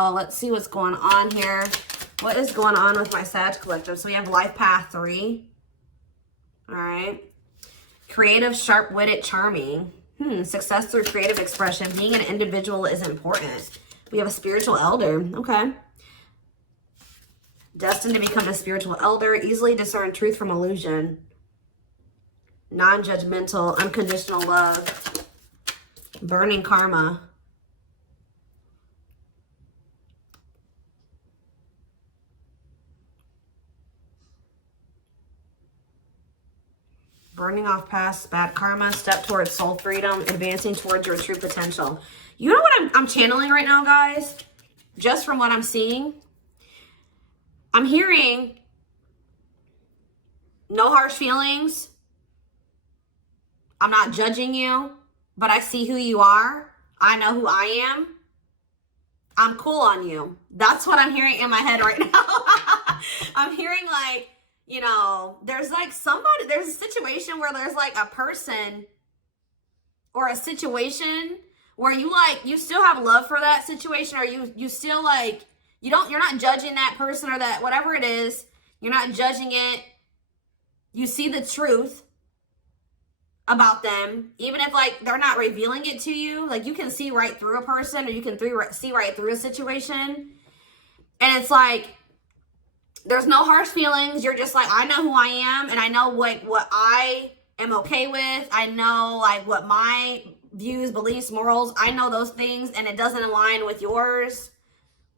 Oh, let's see what's going on here. What is going on with my Sag collective? So we have life path 3. All right. Creative, sharp-witted, charming. Success through creative expression. Being an individual is important. We have a spiritual elder. Okay. Destined to become a spiritual elder. Easily discern truth from illusion. Non-judgmental, unconditional love. Burning karma. Burning off past bad karma, step towards soul freedom, advancing towards your true potential. You know what I'm channeling right now, guys? Just from what I'm seeing, I'm hearing no harsh feelings. I'm not judging you, but I see who you are. I know who I am. I'm cool on you. That's what I'm hearing in my head right now. I'm hearing like, you know, there's like somebody, there's a situation where there's like a person or a situation where you like, you still have love for that situation, or you still like, you're not judging that person or that, whatever it is, you're not judging it. You see the truth about them, even if like they're not revealing it to you. Like you can see right through a person, or you can see right through a situation. And it's like, there's no harsh feelings. You're just like, I know who I am, and I know what I am okay with. I know like what my views, beliefs, morals, I know those things, and it doesn't align with yours,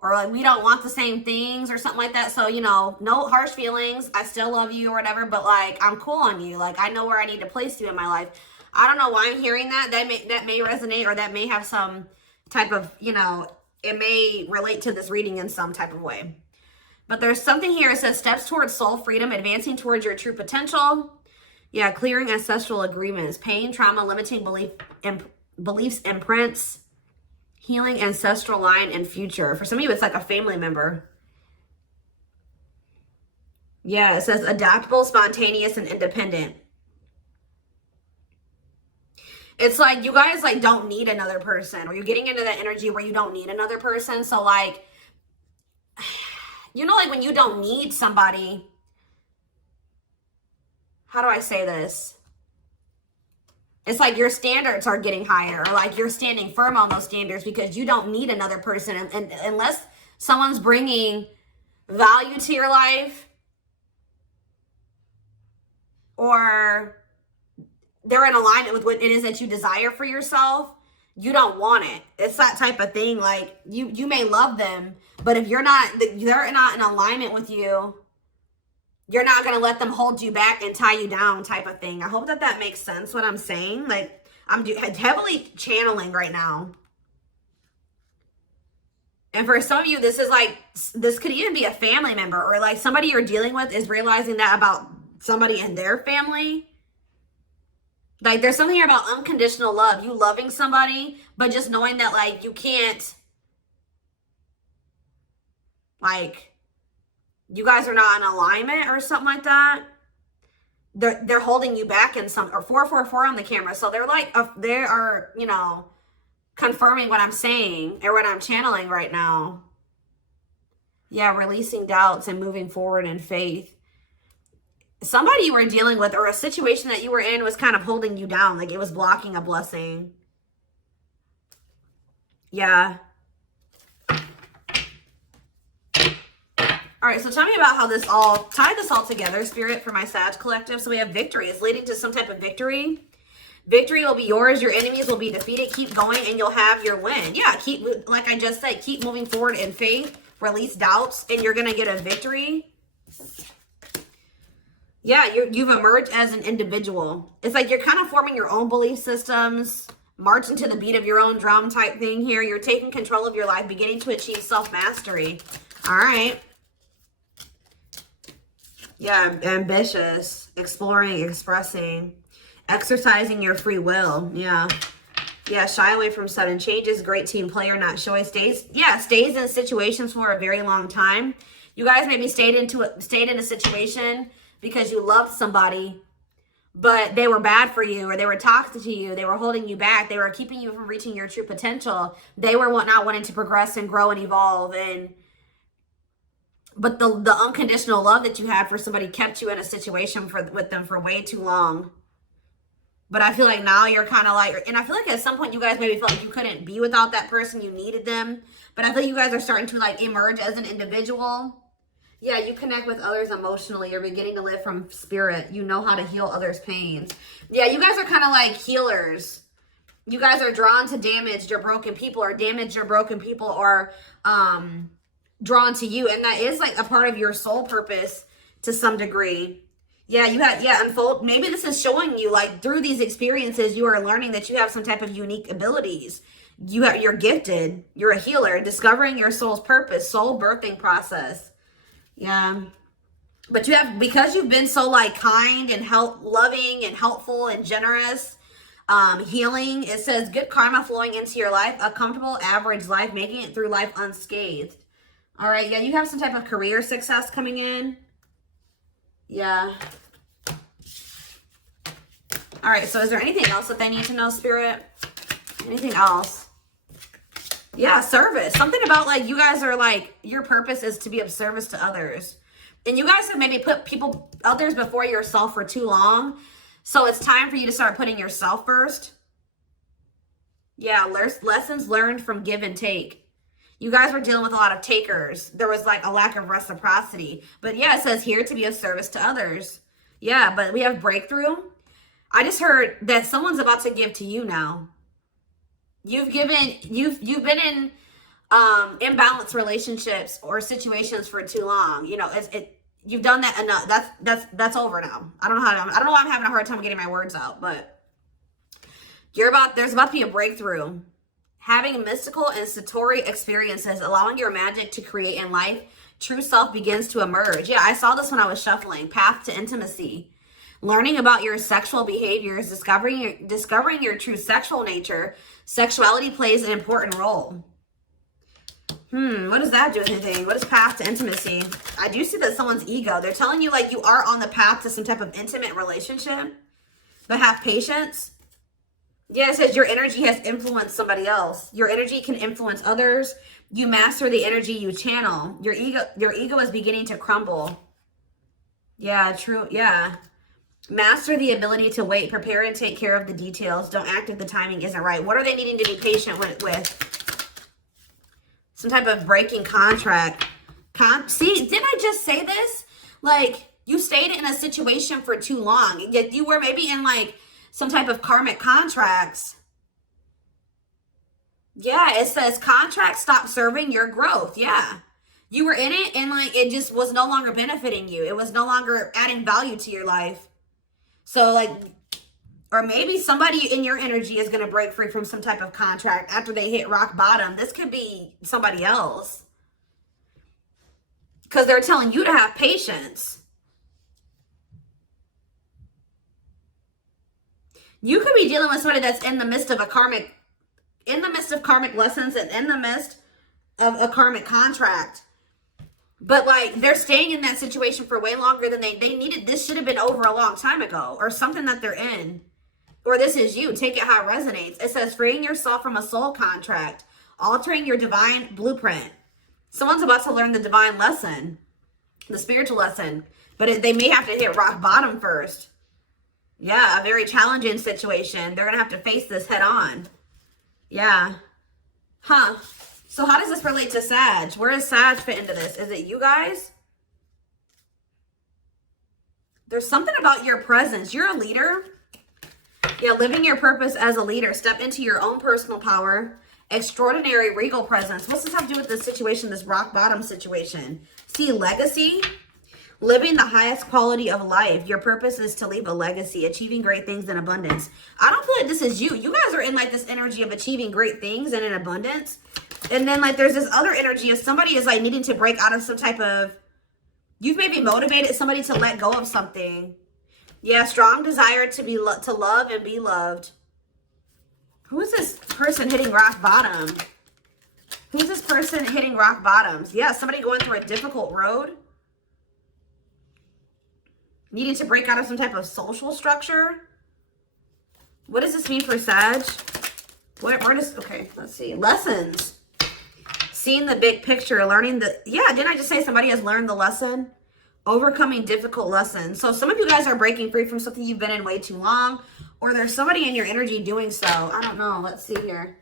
or like we don't want the same things or something like that. So, you know, no harsh feelings. I still love you or whatever, but like I'm cool on you. Like I know where I need to place you in my life. I don't know why I'm hearing that. That may resonate, or that may have some type of, you know, it may relate to this reading in some type of way. But there's something here. It says steps towards soul freedom, advancing towards your true potential. Yeah, clearing ancestral agreements, pain, trauma, limiting beliefs, imprints, healing ancestral line and future. For some of you, it's like a family member. Yeah, it says adaptable, spontaneous, and independent. It's like you guys like don't need another person, or you're getting into that energy where you don't need another person. So like, you know, like when you don't need somebody, how do I say this? It's like your standards are getting higher, or like you're standing firm on those standards because you don't need another person. And unless someone's bringing value to your life, or they're in alignment with what it is that you desire for yourself, you don't want it. It's that type of thing. Like you may love them, but if they're not in alignment with you, you're not going to let them hold you back and tie you down type of thing. I hope that makes sense what I'm saying. Like I'm heavily channeling right now. And for some of you, this is like, this could even be a family member, or like somebody you're dealing with is realizing that about somebody in their family. Like there's something here about unconditional love. You loving somebody, but just knowing that like you can't, like you guys are not in alignment or something like that. They're holding you back in some, or 444 on the camera. So they're like, they are, you know, confirming what I'm saying or what I'm channeling right now. Yeah, releasing doubts and moving forward in faith. Somebody you were dealing with, or a situation that you were in, was kind of holding you down. Like it was blocking a blessing. Yeah. All right, so tell me about how tie this all together, Spirit, for my Sag collective. So we have victory. It's leading to some type of victory. Victory will be yours. Your enemies will be defeated. Keep going and you'll have your win. Yeah, like I just said, keep moving forward in faith. Release doubts and you're going to get a victory. Yeah, you've emerged as an individual. It's like you're kind of forming your own belief systems, marching to the beat of your own drum type thing here. You're taking control of your life, beginning to achieve self-mastery. All right. Yeah, ambitious, exploring, expressing, exercising your free will. Yeah. Yeah, shy away from sudden changes. Great team player, not shy. Stays in situations for a very long time. You guys maybe stayed in a situation because you loved somebody, but they were bad for you, or they were toxic to you. They were holding you back. They were keeping you from reaching your true potential. They were not wanting to progress and grow and evolve. But the unconditional love that you had for somebody kept you in a situation with them for way too long. But I feel like now you're kind of like, and I feel like at some point you guys maybe felt like you couldn't be without that person. You needed them. But I feel like you guys are starting to like emerge as an individual. Yeah, you connect with others emotionally. You're beginning to live from spirit. You know how to heal others' pains. Yeah, you guys are kind of like healers. You guys are drawn to damaged or broken people, or damaged or broken people are drawn to you. And that is like a part of your soul purpose to some degree. Yeah, you have, unfold. Maybe this is showing you, like, through these experiences, you are learning that you have some type of unique abilities. You're gifted. You're a healer. Discovering your soul's purpose, soul birthing process. Yeah. But you have, because you've been so, like, kind and loving and helpful and generous, healing, it says good karma flowing into your life, a comfortable, average life, making it through life unscathed. All right, yeah, you have some type of career success coming in. Yeah. All right, so is there anything else that they need to know, Spirit? Anything else? Yeah, service. Something about, like, you guys are, like, your purpose is to be of service to others. And you guys have maybe put others before yourself for too long. So it's time for you to start putting yourself first. Yeah, lessons learned from give and take. You guys were dealing with a lot of takers. There was, like, a lack of reciprocity. But, yeah, it says here to be of service to others. Yeah, but we have breakthrough. I just heard that someone's about to give to you now. You've been in imbalanced relationships or situations for too long. You know, you've done that enough. That's over now. I don't know why I'm having a hard time getting my words out, but there's about to be a breakthrough. Having mystical and satori experiences, allowing your magic to create in life, true self begins to emerge. Yeah, I saw this when I was shuffling. Path to intimacy. Learning about your sexual behaviors, discovering your true sexual nature. Sexuality plays an important role. What does that do with anything? What is path to intimacy? I do see that someone's ego. They're telling you, like, you are on the path to some type of intimate relationship, but have patience. Yeah, it says your energy has influenced somebody else. Your energy can influence others. You master the energy you channel. Your ego is beginning to crumble. Yeah, true. Yeah. Master the ability to wait, prepare and take care of the details. Don't act if the timing isn't right. What are they needing to be patient with? Some type of breaking contract. See, didn't I just say this? Like, you stayed in a situation for too long. You were maybe in, like, some type of karmic contracts. Yeah, it says contracts stop serving your growth. Yeah. You were in it and, like, it just was no longer benefiting you. It was no longer adding value to your life. So, like, or maybe somebody in your energy is going to break free from some type of contract after they hit rock bottom. This could be somebody else. Because they're telling you to have patience. You could be dealing with somebody that's in the midst of karmic lessons and in the midst of a karmic contract. But, like, they're staying in that situation for way longer than they needed. This should have been over a long time ago, or something that they're in. Or this is you. Take it how it resonates. It says freeing yourself from a soul contract, altering your divine blueprint. Someone's about to learn the divine lesson, the spiritual lesson, but they may have to hit rock bottom first. Yeah, a very challenging situation. They're going to have to face this head on. Yeah. Huh. So how does this relate to Sag? Where does Sag fit into this? Is it you guys? There's something about your presence. You're a leader. Yeah, living your purpose as a leader. Step into your own personal power. Extraordinary regal presence. What's this have to do with this situation, this rock bottom situation? See, legacy. Living the highest quality of life. Your purpose is to leave a legacy, achieving great things in abundance. I don't feel like this is you. You guys are in, like, this energy of achieving great things and in abundance. And then, like, there's this other energy of somebody is, like, needing to break out of some type of, you've maybe motivated somebody to let go of something. Yeah, strong desire to love and be loved. Who is this person hitting rock bottom? Who's this person hitting rock bottoms? Yeah, somebody going through a difficult road. Needing to break out of some type of social structure. What does this mean for Sag? Where does, okay, let's see. Lessons. Seeing the big picture, learning the, yeah, didn't I just say somebody has learned the lesson? Overcoming difficult lessons. So some of you guys are breaking free from something you've been in way too long, or there's somebody in your energy doing so. I don't know. Let's see here.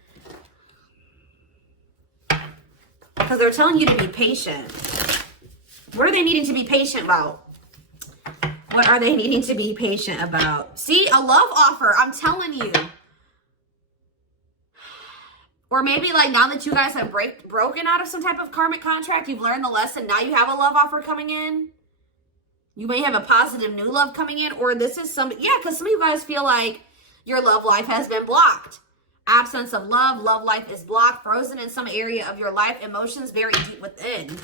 Because they're telling you to be patient. What are they needing to be patient about? What are they needing to be patient about? See, a love offer. I'm telling you. Or maybe like now that you guys have broken out of some type of karmic contract, you've learned the lesson. Now you have a love offer coming in. You may have a positive new love coming in. Or this is some, yeah, because some of you guys feel like your love life has been blocked. Absence of love. Love life is blocked. Frozen in some area of your life. Emotions very deep within.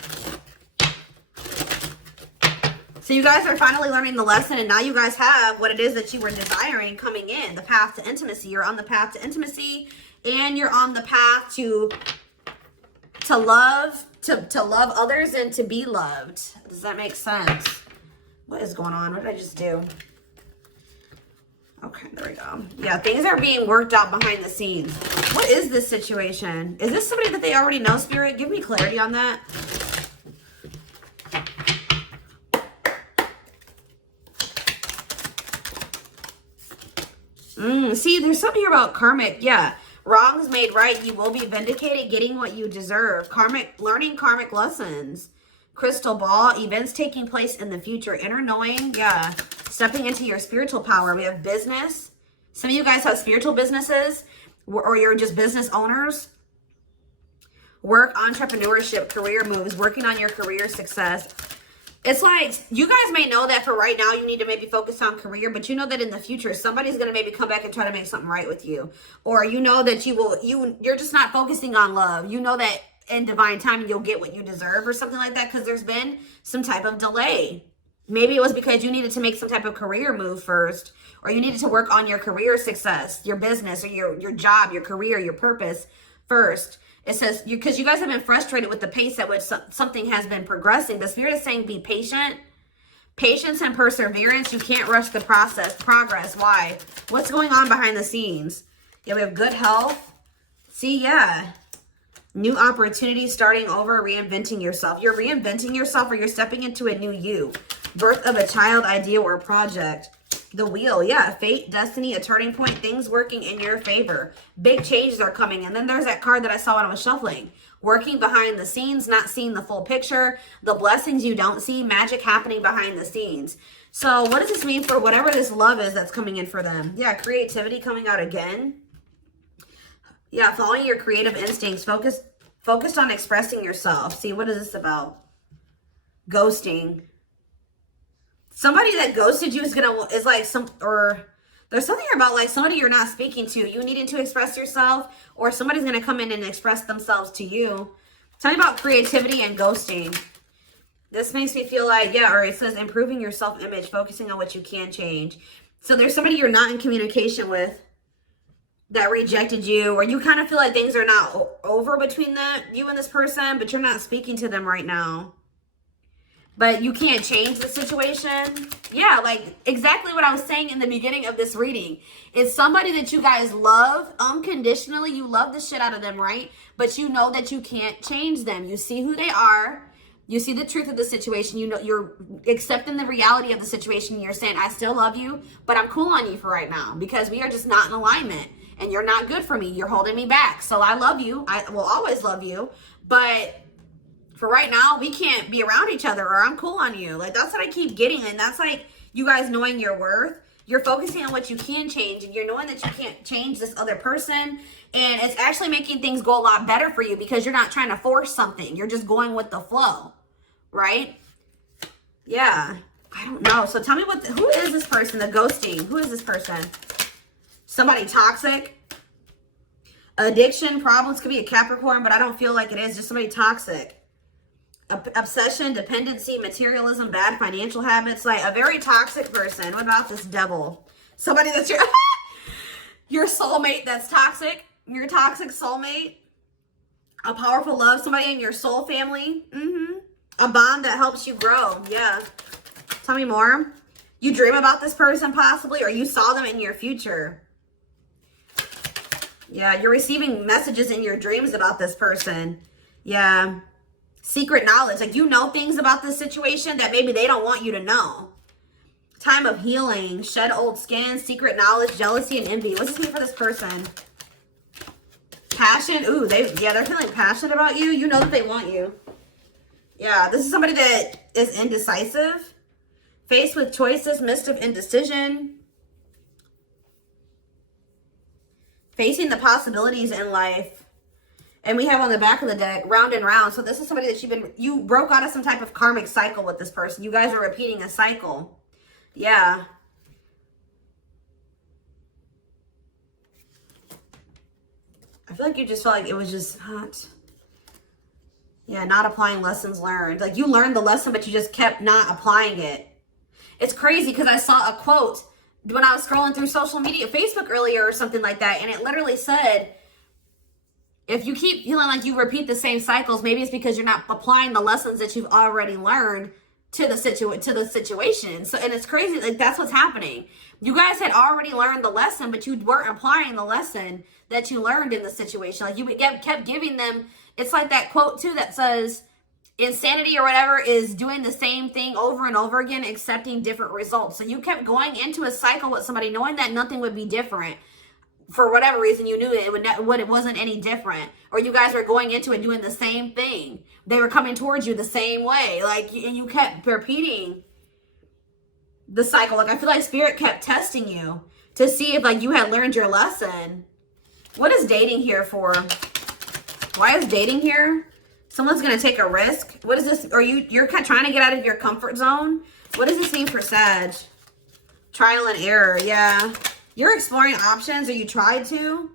So you guys are finally learning the lesson, and now you guys have what it is that you were desiring coming in. The path to intimacy. You're on the path to intimacy, and you're on the path to love, to love others and to be loved. Does that make sense? What is going on? What did I just do? Okay, there we go. Yeah, things are being worked out behind the scenes. What is this situation? Is this somebody that they already know, Spirit? Give me clarity on that. See, there's something here about karmic. Yeah. Wrongs made right. You will be vindicated, getting what you deserve. Karmic, learning karmic lessons. Crystal ball, events taking place in the future. Inner knowing. Yeah. Stepping into your spiritual power. We have business. Some of you guys have spiritual businesses, or you're just business owners. Work, entrepreneurship, career moves, working on your career success. It's like, you guys may know that for right now, you need to maybe focus on career, but you know that in the future, somebody's going to maybe come back and try to make something right with you. Or you know that you're just not focusing on love. You know that in divine timing, you'll get what you deserve or something like that, because there's been some type of delay. Maybe it was because you needed to make some type of career move first, or you needed to work on your career success, your business, or your job, your career, your purpose first. It says, because you guys have been frustrated with the pace at which something has been progressing. The Spirit is saying be patient. Patience and perseverance. You can't rush the progress. Why? What's going on behind the scenes? Yeah, we have good health. See, yeah. New opportunities, starting over, reinventing yourself. You're reinventing yourself, or you're stepping into a new you. Birth of a child, idea, or project. The wheel, yeah, fate, destiny, a turning point, things working in your favor. Big changes are coming. And then there's that card that I saw when I was shuffling. Working behind the scenes, not seeing the full picture. The blessings you don't see, magic happening behind the scenes. So what does this mean for whatever this love is that's coming in for them? Yeah, creativity coming out again. Yeah, following your creative instincts. Focused on expressing yourself. See, what is this about? Ghosting. Somebody that ghosted you is like there's something about like somebody you're not speaking to. You needing to express yourself, or somebody's going to come in and express themselves to you. Tell me about creativity and ghosting. This makes me feel like, yeah, or it says improving your self-image, focusing on what you can change. So there's somebody you're not in communication with that rejected you, or you kind of feel like things are not over between you and this person, but you're not speaking to them right now. But you can't change the situation. Yeah, like exactly what I was saying in the beginning of this reading. It's somebody that you guys love unconditionally. You love the shit out of them, right? But you know that you can't change them. You see who they are. You see the truth of the situation. You know, you're accepting the reality of the situation. You're saying, I still love you, but I'm cool on you for right now because we are just not in alignment. And you're not good for me. You're holding me back. So I love you. I will always love you. But for right now, we can't be around each other, or I'm cool on you. Like, that's what I keep getting. And that's like you guys knowing your worth. You're focusing on what you can change, and you're knowing that you can't change this other person. And it's actually making things go a lot better for you because you're not trying to force something. You're just going with the flow, right? Yeah. I don't know. So tell me who is this person? The ghosting. Who is this person? Somebody toxic. Addiction, problems. Could be a Capricorn, but I don't feel like it is. Just somebody toxic. Obsession, dependency, materialism, bad financial habits. Like a very toxic person. What about this devil? Somebody that's your soulmate that's toxic. Your toxic soulmate. A powerful love. Somebody in your soul family. A bond that helps you grow. Yeah. Tell me more. You dream about this person possibly, or you saw them in your future. Yeah, you're receiving messages in your dreams about this person. Yeah. Secret knowledge. Like, you know things about this situation that maybe they don't want you to know. Time of healing. Shed old skin. Secret knowledge. Jealousy and envy. What's this mean for this person? Passion. Ooh, they're feeling passionate about you. You know that they want you. Yeah, this is somebody that is indecisive. Faced with choices. Midst of indecision. Facing the possibilities in life. And we have on the back of the deck, round and round. So this is somebody that you broke out of some type of karmic cycle with this person. You guys are repeating a cycle. Yeah. I feel like you just felt like it was just hot. Yeah, not applying lessons learned. Like, you learned the lesson, but you just kept not applying it. It's crazy because I saw a quote when I was scrolling through social media, Facebook earlier or something like that. And it literally said, if you keep feeling like you repeat the same cycles, maybe it's because you're not applying the lessons that you've already learned to the situation. So, and it's crazy, like, that's what's happening. You guys had already learned the lesson, but you weren't applying the lesson that you learned in the situation. Like, you kept giving them, it's like that quote too that says, insanity or whatever is doing the same thing over and over again, accepting different results. So you kept going into a cycle with somebody knowing that nothing would be different. For whatever reason, you knew it wasn't any different, or you guys were going into it doing the same thing. They were coming towards you the same way, like, and you kept repeating the cycle. Like, I feel like Spirit kept testing you to see if, like, you had learned your lesson. What is dating here for? Why is dating here? Someone's gonna take a risk. What is this? Or you're trying to get out of your comfort zone? What does this mean for Sag? Trial and error. Yeah. You're exploring options, or you tried to.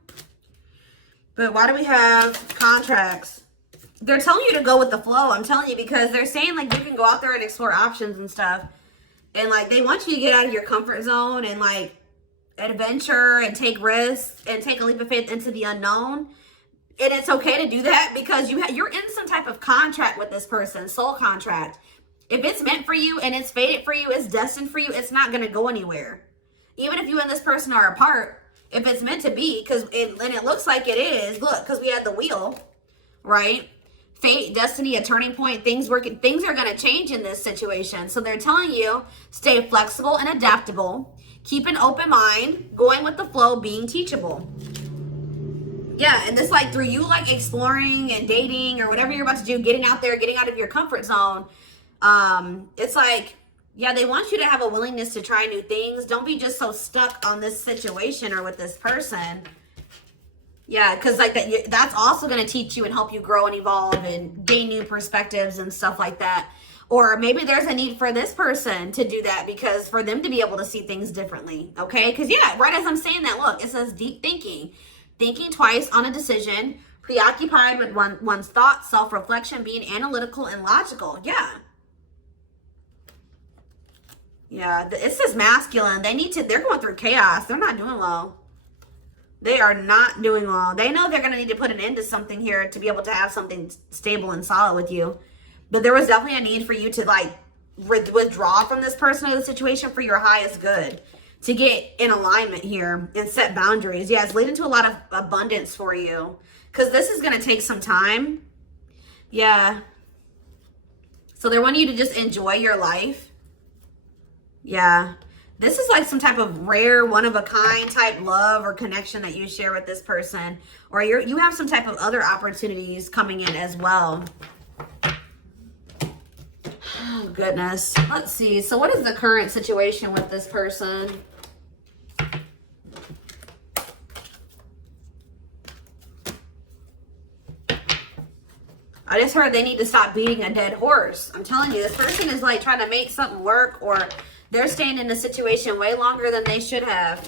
But why do we have contracts? They're telling you to go with the flow. I'm telling you, because they're saying, like, you can go out there and explore options and stuff. And, like, they want you to get out of your comfort zone and, like, adventure and take risks and take a leap of faith into the unknown. And it's okay to do that because you're in some type of contract with this person, soul contract. If it's meant for you and it's fated for you, it's destined for you, it's not going to go anywhere. Even if you and this person are apart, if it's meant to be, and it looks like it is, look, because we had the wheel, right? Fate, destiny, a turning point, things are going to change in this situation. So they're telling you, stay flexible and adaptable, keep an open mind, going with the flow, being teachable. Yeah, and this, like, through you, like, exploring and dating or whatever you're about to do, getting out there, getting out of your comfort zone, it's like, yeah, they want you to have a willingness to try new things. Don't be just so stuck on this situation or with this person. Yeah, because, like, that's also going to teach you and help you grow and evolve and gain new perspectives and stuff like that. Or maybe there's a need for this person to do that, because for them to be able to see things differently, okay? Because, yeah, right as I'm saying that, look, it says deep thinking. Thinking twice on a decision, preoccupied with one's thoughts, self-reflection, being analytical and logical. Yeah. Yeah, it says masculine. They're going through chaos. They're not doing well. They are not doing well. They know they're going to need to put an end to something here to be able to have something stable and solid with you. But there was definitely a need for you to, like, withdraw from this person or the situation for your highest good. To get in alignment here and set boundaries. Yeah, it's leading to a lot of abundance for you. Because this is going to take some time. Yeah. So they want you to just enjoy your life. Yeah. This is like some type of rare, one-of-a-kind type love or connection that you share with this person. Or you have some type of other opportunities coming in as well. Oh, goodness. Let's see. So what is the current situation with this person? I just heard they need to stop beating a dead horse. I'm telling you, this person is, like, trying to make something work, or they're staying in a situation way longer than they should have.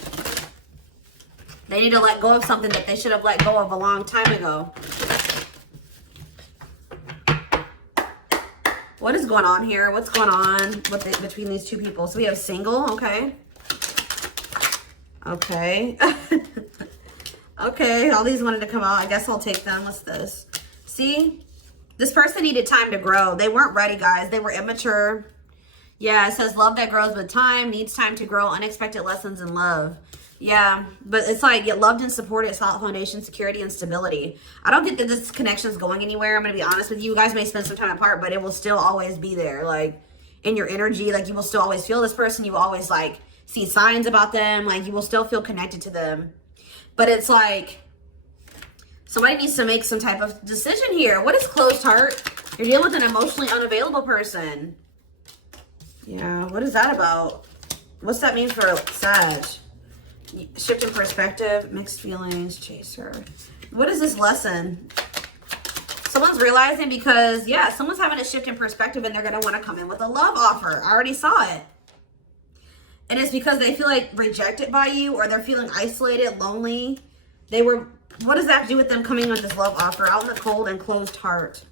They need to let go of something that they should have let go of a long time ago. What is going on here? What's going on between these two people? So we have single, okay. Okay. Okay, all these wanted to come out. I guess I'll take them. What's this? See? This person needed time to grow. They weren't ready, guys. They were immature. Yeah, it says love that grows with time, needs time to grow, unexpected lessons in love. Yeah, but it's like get loved and supported, solid foundation, security, and stability. I don't think that this connection is going anywhere. I'm going to be honest with you. You guys may spend some time apart, but it will still always be there. Like in your energy, like you will still always feel this person. You will always like see signs about them. Like you will still feel connected to them. But it's like somebody needs to make some type of decision here. What is closed heart? You're dealing with an emotionally unavailable person. Yeah, what is that about? What's that mean for Sag? Shift in perspective, mixed feelings, chaser. What is this lesson? Someone's realizing because, yeah, someone's having a shift in perspective and they're going to want to come in with a love offer. I already saw it. And it's because they feel like rejected by you or they're feeling isolated, lonely. What does that have to do with them coming with this love offer? Out in the cold and closed heart.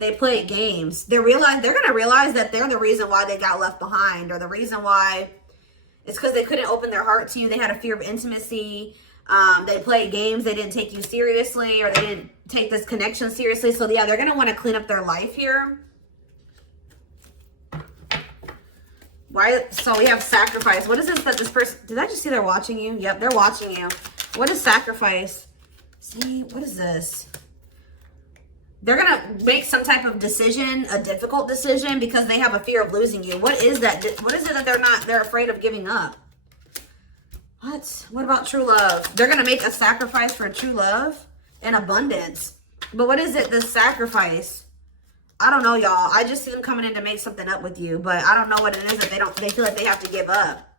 They played games. They're going to realize that they're the reason why they got left behind, or the reason why it's because they couldn't open their heart to you. They had a fear of intimacy. They played games. They didn't take you seriously, or they didn't take this connection seriously. So yeah, they're going to want to clean up their life here. Why? So we have sacrifice. What is this that this person, did I just see they're watching you? Yep, they're watching you. What is sacrifice? See, what is this? They're going to make some type of decision, a difficult decision, because they have a fear of losing you. What is that? What is it that they're afraid of giving up? What about true love? They're going to make a sacrifice for true love and abundance. But what is it, this sacrifice? I don't know, y'all. I just see them coming in to make something up with you, but I don't know what it is that they feel like they have to give up.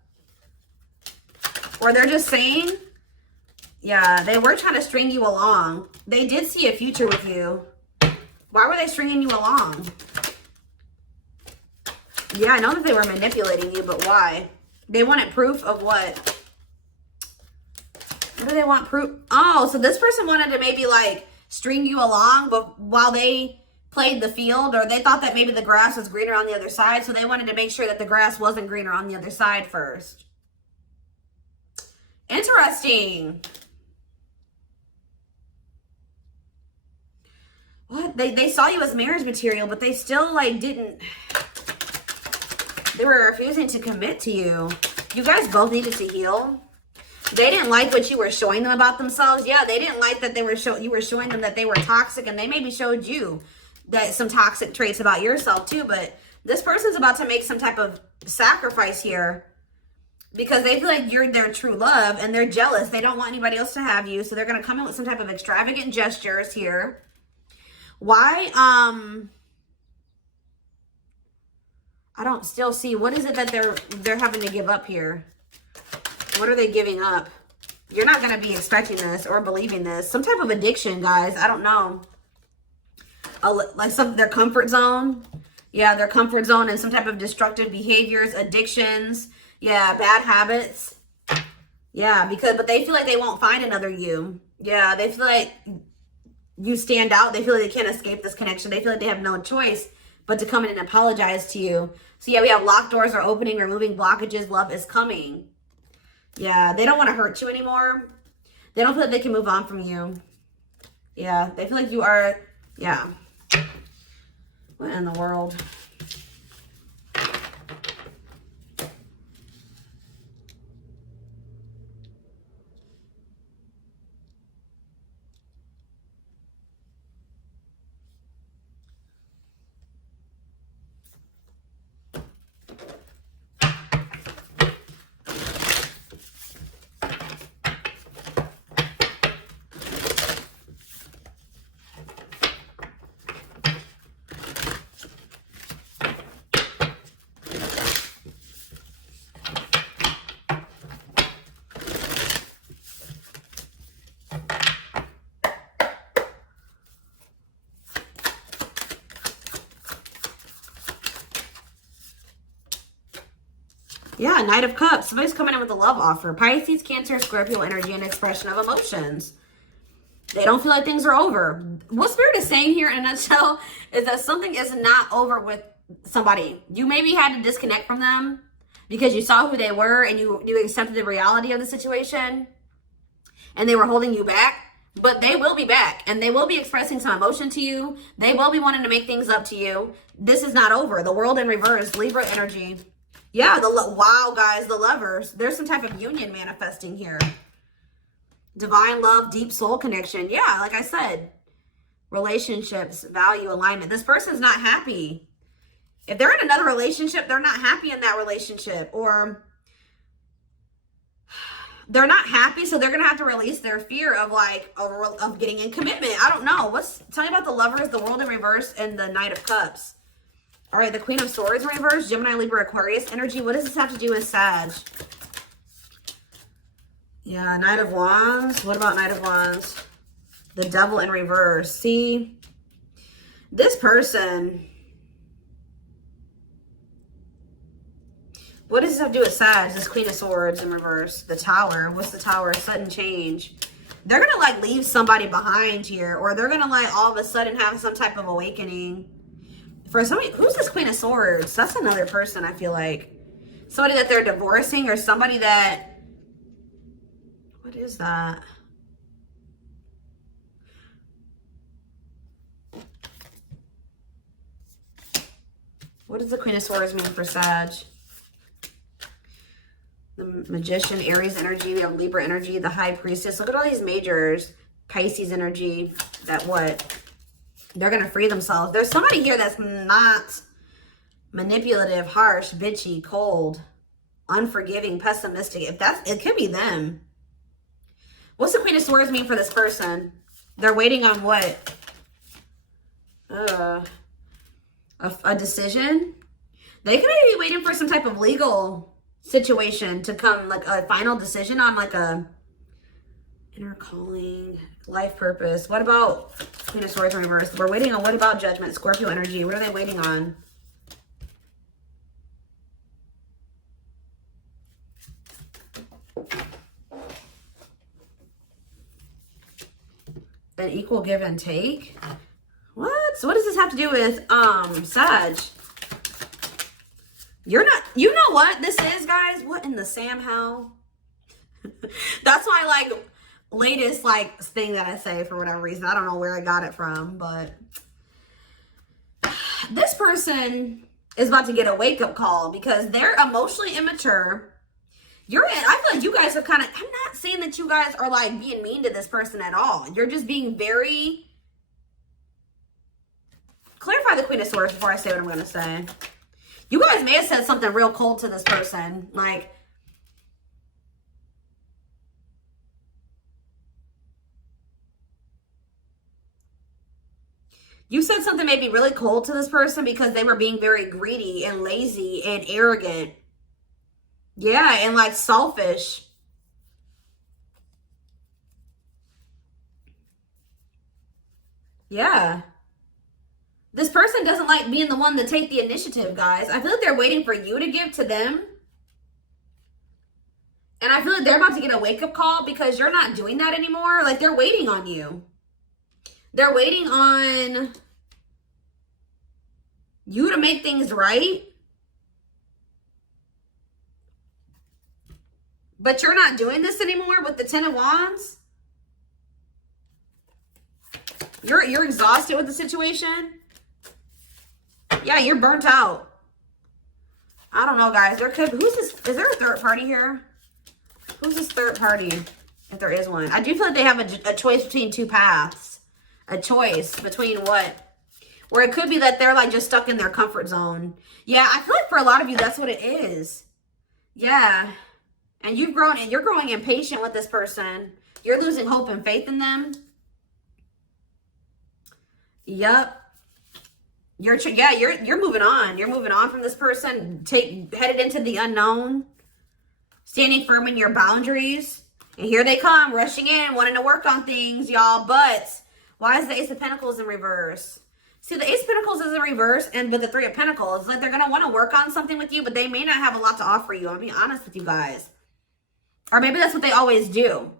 Or they're just saying, yeah, they were trying to string you along. They did see a future with you. Why were they stringing you along? Yeah, I know that they were manipulating you, but why? They wanted proof of what? What do they want proof? Oh, so this person wanted to maybe like string you along, but while they played the field, or they thought that maybe the grass was greener on the other side, so they wanted to make sure that the grass wasn't greener on the other side first. Interesting. What? They saw you as marriage material, but they still like didn't. They were refusing to commit to you. You guys both needed to heal. They didn't like what you were showing them about themselves. Yeah, they didn't like that you were showing them that they were toxic, and they maybe showed you that some toxic traits about yourself too. But this person's about to make some type of sacrifice here because they feel like you're their true love, and they're jealous. They don't want anybody else to have you, so they're going to come in with some type of extravagant gestures here. Why? I don't still see. What is it that they're having to give up here? What are they giving up? You're not going to be expecting this or believing this. Some type of addiction, guys. I don't know. Like their comfort zone. Yeah, their comfort zone and some type of destructive behaviors, addictions. Yeah, bad habits. Yeah, but they feel like they won't find another you. Yeah, they feel like you stand out. They feel like they can't escape this connection. They feel like they have no choice but to come in and apologize to you. So yeah, we have locked doors are opening, removing blockages. Love is coming. Yeah, they don't want to hurt you anymore. They don't feel like they can move on from you. Yeah, they feel like you are, yeah. What in the world? Yeah, Knight of Cups. Somebody's coming in with a love offer. Pisces, Cancer, Scorpio energy and expression of emotions. They don't feel like things are over. What Spirit is saying here in a nutshell is that something is not over with somebody. You maybe had to disconnect from them because you saw who they were and you accepted the reality of the situation and they were holding you back But they will be back, and they will be expressing some emotion to you. They will be wanting to make things up to you. This is not over. The world in reverse, Libra energy. Yeah, wow, guys, the lovers. There's some type of union manifesting here. Divine love, deep soul connection. Yeah, like I said, relationships, value, alignment. This person's not happy. If they're in another relationship, they're not happy in that relationship, or they're not happy, so they're gonna have to release their fear of like of getting in commitment. I don't know. Tell me about the lovers, the world in reverse, and the Knight of Cups. All right, the Queen of Swords in reverse, Gemini, Libra, Aquarius energy. What does this have to do with Sag? Yeah, Knight of Wands. What about Knight of Wands? The Devil in reverse. See, this person. What does this have to do with Sag? This Queen of Swords in reverse. The Tower. What's the Tower? Sudden change. They're going to like leave somebody behind here. Or they're going to like all of a sudden have some type of awakening. For somebody, who's this Queen of Swords? That's another person, I feel like. Somebody that they're divorcing, or somebody that... What is that? What does the Queen of Swords mean for Sag? The Magician, Aries energy. We have Libra energy, the High Priestess. Look at all these majors. Pisces energy. That what? They're going to free themselves. There's somebody here that's not manipulative, harsh, bitchy, cold, unforgiving, pessimistic. It could be them. What's the Queen of Swords mean for this person? They're waiting on what? A decision? They could maybe be waiting for some type of legal situation to come, like a final decision on like a inner calling, life purpose. What about Queen of Swords in reverse? We're waiting on what about Judgment, Scorpio energy? What are they waiting on? An equal give and take? What? So what does this have to do with Sag? You're not, you know what this is, guys? What in the Sam hell? That's my like latest like thing that I say for whatever reason. I don't know where I got it from, but this person is about to get a wake-up call because they're emotionally immature. I feel like you guys are kind of, I'm not saying that you guys are like being mean to this person at all. You're just being very, clarify the Queen of Swords before I say what I'm going to say. You guys may have said something real cold to this person. Like, you said something maybe really cold to this person because they were being very greedy and lazy and arrogant. Yeah, and like selfish. Yeah. This person doesn't like being the one to take the initiative, guys. I feel like they're waiting for you to give to them. And I feel like they're about to get a wake-up call because you're not doing that anymore. Like, they're waiting on you. They're waiting on you to make things right. But you're not doing this anymore with the Ten of Wands. You're exhausted with the situation. Yeah, you're burnt out. I don't know, guys. Who's this? Is there a third party here? Who's this third party? If there is one. I do feel like they have a choice between two paths. A choice between what? Where it could be that they're like just stuck in their comfort zone. Yeah, I feel like for a lot of you, that's what it is. Yeah. And you've grown, and you're growing impatient with this person. You're losing hope and faith in them. Yep. You're moving on. You're moving on from this person. Headed into the unknown. Standing firm in your boundaries. And here they come, rushing in, wanting to work on things, y'all. But why is the Ace of Pentacles in reverse? See, the Ace of Pentacles is in reverse, but the Three of Pentacles, like they're gonna want to work on something with you, but they may not have a lot to offer you. I'll be honest with you guys. Or maybe that's what they always do.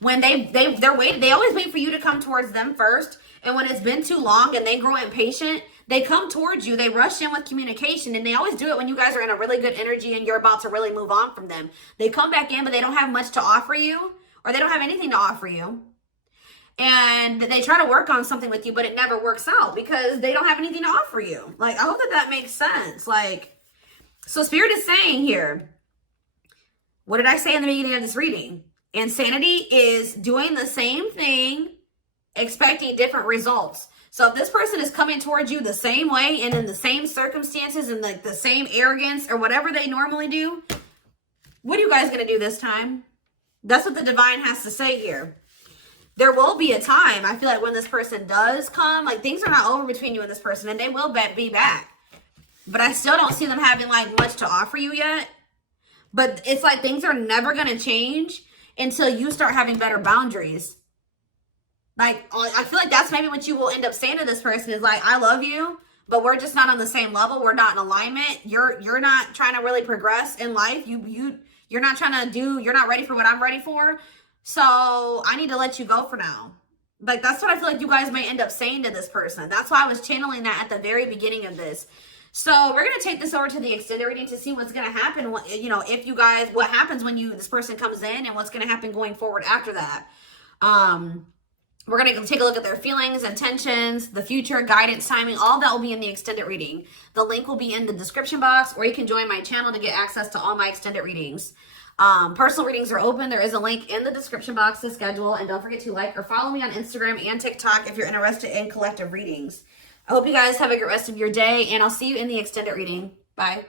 When they're waiting, they always wait for you to come towards them first. And when it's been too long and they grow impatient, they come towards you. They rush in with communication. And they always do it when you guys are in a really good energy and you're about to really move on from them. They come back in, but they don't have much to offer you. Or they don't have anything to offer you. and they try to work on something with you, but it never works out because they don't have anything to offer you. Like, I hope that that makes sense. Like, so Spirit is saying here, what did I say in the beginning of this reading? Insanity is doing the same thing, expecting different results. So if this person is coming towards you the same way and in the same circumstances and like the same arrogance or whatever they normally do, what are you guys going to do this time? That's what the divine has to say here. There will be a time, I feel like, when this person does come, like things are not over between you and this person, and they will be back. But I still don't see them having like much to offer you yet. But it's like things are never going to change until you start having better boundaries. Like, I feel like that's maybe what you will end up saying to this person is like, I love you, but we're just not on the same level. We're not in alignment. You're not trying to really progress in life. You're not trying to do, you're not ready for what I'm ready for. So I need to let you go for now. Like, that's what I feel like you guys may end up saying to this person. That's why I was channeling that at the very beginning of this. So we're going to take this over to the extended reading to see what's going to happen. You know, if you guys, what happens when this person comes in and what's going to happen going forward after that. We're going to take a look at their feelings, intentions, the future, guidance, timing. All that will be in the extended reading. The link will be in the description box, or you can join my channel to get access to all my extended readings. Personal readings are open. There is a link in the description box to schedule. And don't forget to like or follow me on Instagram and TikTok if you're interested in collective readings. I hope you guys have a great rest of your day, and I'll see you in the extended reading. Bye.